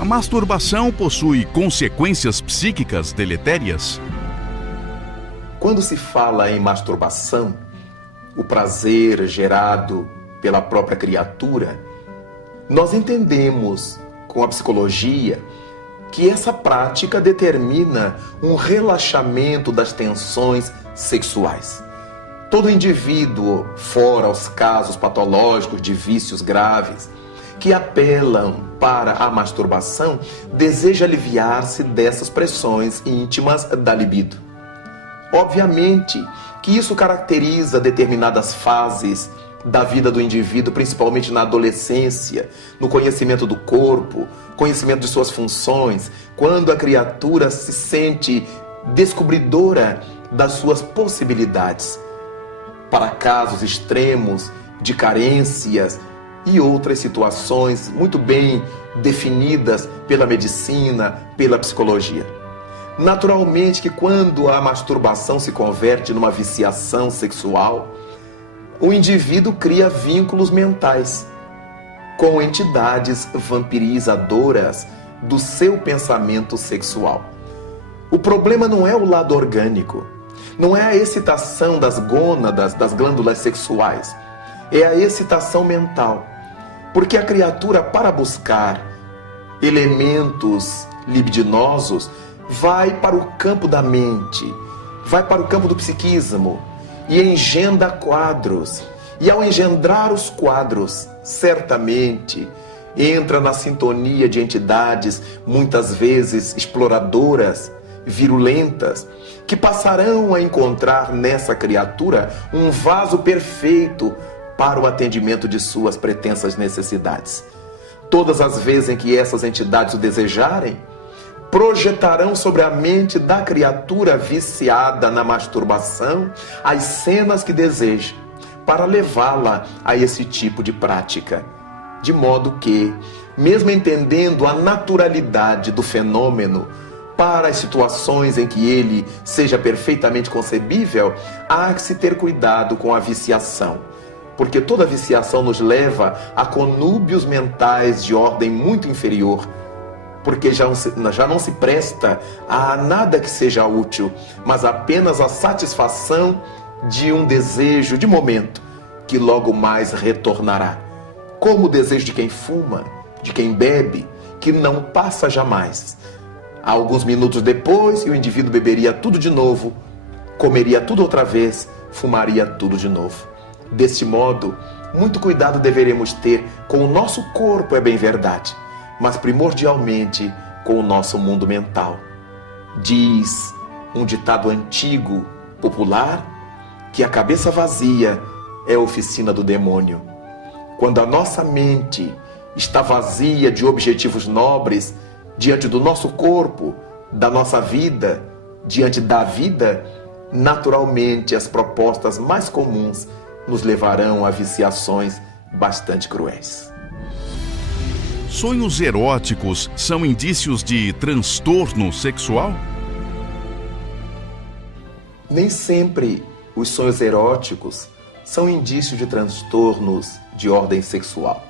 A masturbação possui consequências psíquicas deletérias? Quando se fala em masturbação, o prazer gerado pela própria criatura, nós entendemos com a psicologia que essa prática determina um relaxamento das tensões sexuais. Todo indivíduo, fora os casos patológicos de vícios graves, que apelam para a masturbação, deseja aliviar-se dessas pressões íntimas da libido. Obviamente que isso caracteriza determinadas fases da vida do indivíduo, principalmente na adolescência, no conhecimento do corpo, conhecimento de suas funções, quando a criatura se sente descobridora das suas possibilidades. Para casos extremos de carências e outras situações muito bem definidas pela medicina, pela psicologia. Naturalmente que quando a masturbação se converte numa viciação sexual, o indivíduo cria vínculos mentais com entidades vampirizadoras do seu pensamento sexual. O problema não é o lado orgânico, não é a excitação das gônadas, das glândulas sexuais, é a excitação mental. Porque a criatura, para buscar elementos libidinosos, vai para o campo da mente, vai para o campo do psiquismo e engendra quadros. E ao engendrar os quadros, certamente entra na sintonia de entidades, muitas vezes exploradoras, virulentas, que passarão a encontrar nessa criatura um vaso perfeito para o atendimento de suas pretensas necessidades. Todas as vezes em que essas entidades o desejarem, projetarão sobre a mente da criatura viciada na masturbação as cenas que deseja, para levá-la a esse tipo de prática. De modo que, mesmo entendendo a naturalidade do fenômeno, para as situações em que ele seja perfeitamente concebível, há que se ter cuidado com a viciação. Porque toda viciação nos leva a conúbios mentais de ordem muito inferior, porque já não se presta a nada que seja útil, mas apenas a satisfação de um desejo de momento, que logo mais retornará. Como o desejo de quem fuma, de quem bebe, que não passa jamais. Alguns minutos depois, o indivíduo beberia tudo de novo, comeria tudo outra vez, fumaria tudo de novo. Deste modo, muito cuidado deveremos ter com o nosso corpo, é bem verdade, mas primordialmente com o nosso mundo mental. Diz um ditado antigo, popular, que a cabeça vazia é a oficina do demônio. Quando a nossa mente está vazia de objetivos nobres, diante do nosso corpo, da nossa vida, diante da vida, naturalmente as propostas mais comuns nos levarão a viciações bastante cruéis. Sonhos eróticos são indícios de transtorno sexual? Nem sempre os sonhos eróticos são indícios de transtornos de ordem sexual.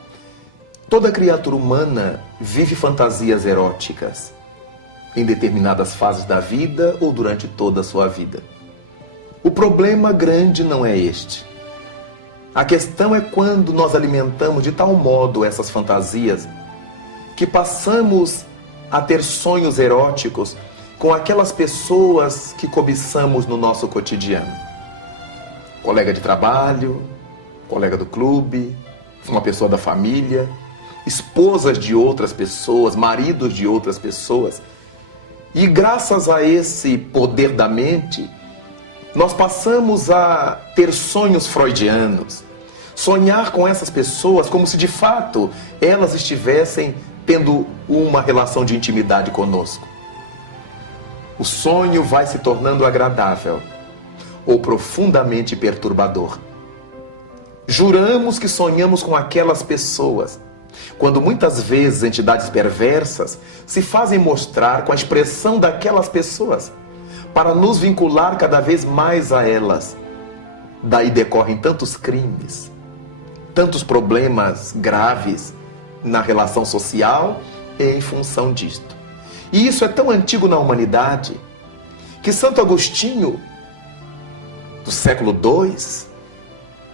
Toda criatura humana vive fantasias eróticas em determinadas fases da vida ou durante toda a sua vida. O problema grande não é este. A questão é quando nós alimentamos de tal modo essas fantasias que passamos a ter sonhos eróticos com aquelas pessoas que cobiçamos no nosso cotidiano. Colega de trabalho, colega do clube, uma pessoa da família, esposas de outras pessoas, maridos de outras pessoas. E graças a esse poder da mente, nós passamos a ter sonhos freudianos, sonhar com essas pessoas como se de fato elas estivessem tendo uma relação de intimidade conosco. O sonho vai se tornando agradável ou profundamente perturbador. Juramos que sonhamos com aquelas pessoas, quando muitas vezes entidades perversas se fazem mostrar com a expressão daquelas pessoas, para nos vincular cada vez mais a elas. Daí decorrem tantos crimes, tantos problemas graves na relação social em função disto. E isso é tão antigo na humanidade que Santo Agostinho, do século II,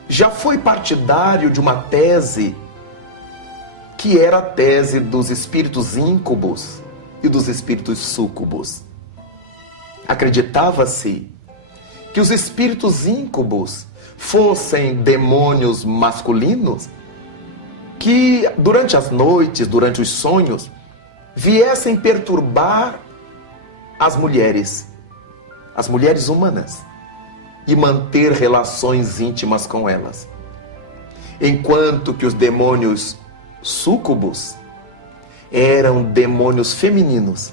já foi partidário de uma tese que era a tese dos espíritos íncubos e dos espíritos súcubos. Acreditava-se que os espíritos íncubos fossem demônios masculinos que, durante as noites, durante os sonhos, viessem perturbar as mulheres humanas, e manter relações íntimas com elas. Enquanto que os demônios súcubos eram demônios femininos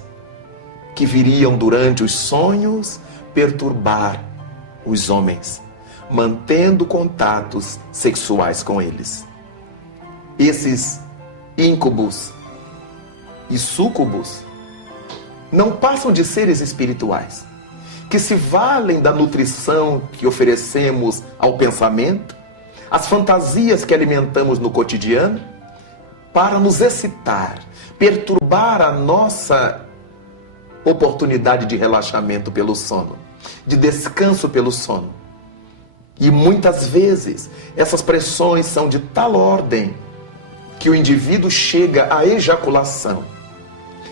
que viriam durante os sonhos perturbar os homens, mantendo contatos sexuais com eles. Esses íncubos e súcubos não passam de seres espirituais, que se valem da nutrição que oferecemos ao pensamento, as fantasias que alimentamos no cotidiano, para nos excitar, perturbar a nossa oportunidade de relaxamento pelo sono, de descanso pelo sono. E muitas vezes essas pressões são de tal ordem que o indivíduo chega à ejaculação,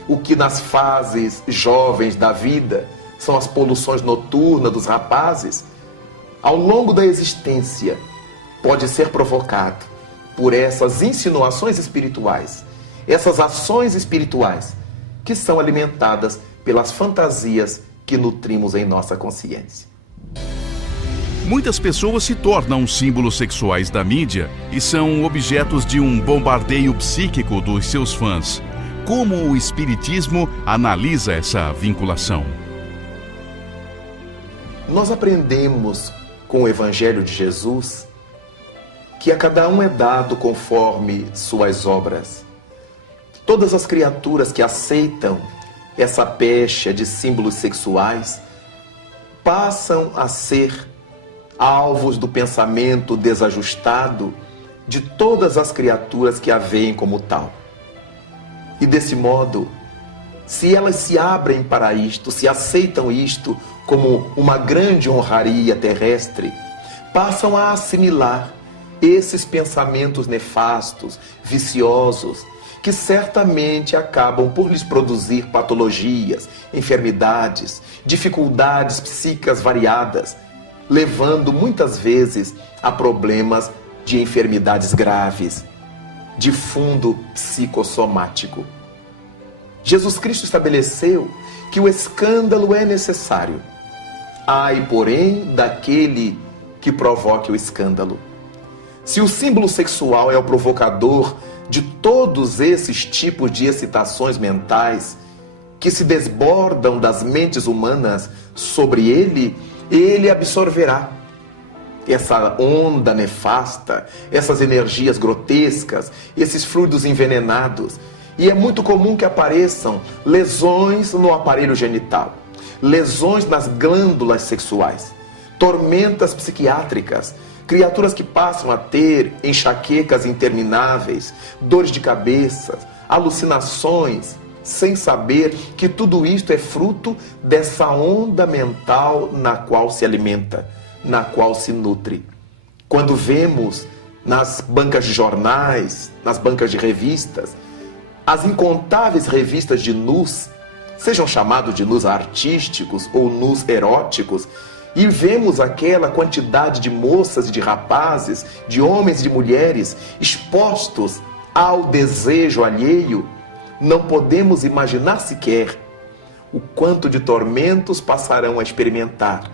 o que nas fases jovens da vida são as poluições noturnas dos rapazes, ao longo da existência pode ser provocado por essas insinuações espirituais, essas ações espirituais que são alimentadas pelas fantasias que nutrimos em nossa consciência. Muitas pessoas se tornam símbolos sexuais da mídia e são objetos de um bombardeio psíquico dos seus fãs. Como o Espiritismo analisa essa vinculação? Nós aprendemos com o Evangelho de Jesus que a cada um é dado conforme suas obras. Todas as criaturas que aceitam essa pecha de símbolos sexuais passam a ser alvos do pensamento desajustado de todas as criaturas que a veem como tal. E desse modo, se elas se abrem para isto, se aceitam isto como uma grande honraria terrestre, passam a assimilar esses pensamentos nefastos, viciosos, que certamente acabam por lhes produzir patologias, enfermidades, dificuldades psíquicas variadas, levando muitas vezes a problemas de enfermidades graves, de fundo psicossomático. Jesus Cristo estabeleceu que o escândalo é necessário. Ai, porém, daquele que provoque o escândalo. Se o símbolo sexual é o provocador de todos esses tipos de excitações mentais que se desbordam das mentes humanas sobre ele, ele absorverá essa onda nefasta, essas energias grotescas, esses fluidos envenenados. E é muito comum que apareçam lesões no aparelho genital, lesões nas glândulas sexuais, tormentas psiquiátricas, criaturas que passam a ter enxaquecas intermináveis, dores de cabeça, alucinações, sem saber que tudo isto é fruto dessa onda mental na qual se alimenta, na qual se nutre. Quando vemos nas bancas de jornais, nas bancas de revistas, as incontáveis revistas de nus, sejam chamados de nus artísticos ou nus eróticos, e vemos aquela quantidade de moças e de rapazes, de homens e de mulheres expostos ao desejo alheio, não podemos imaginar sequer o quanto de tormentos passarão a experimentar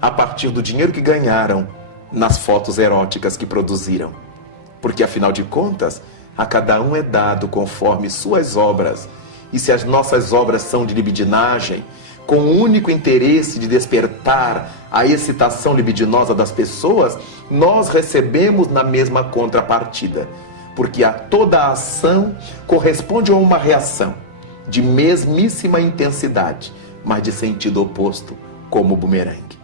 a partir do dinheiro que ganharam nas fotos eróticas que produziram. Porque, afinal de contas, a cada um é dado conforme suas obras. E se as nossas obras são de libidinagem, com o único interesse de despertar a excitação libidinosa das pessoas, nós recebemos na mesma contrapartida. Porque a toda ação corresponde a uma reação de mesmíssima intensidade, mas de sentido oposto, como o bumerangue.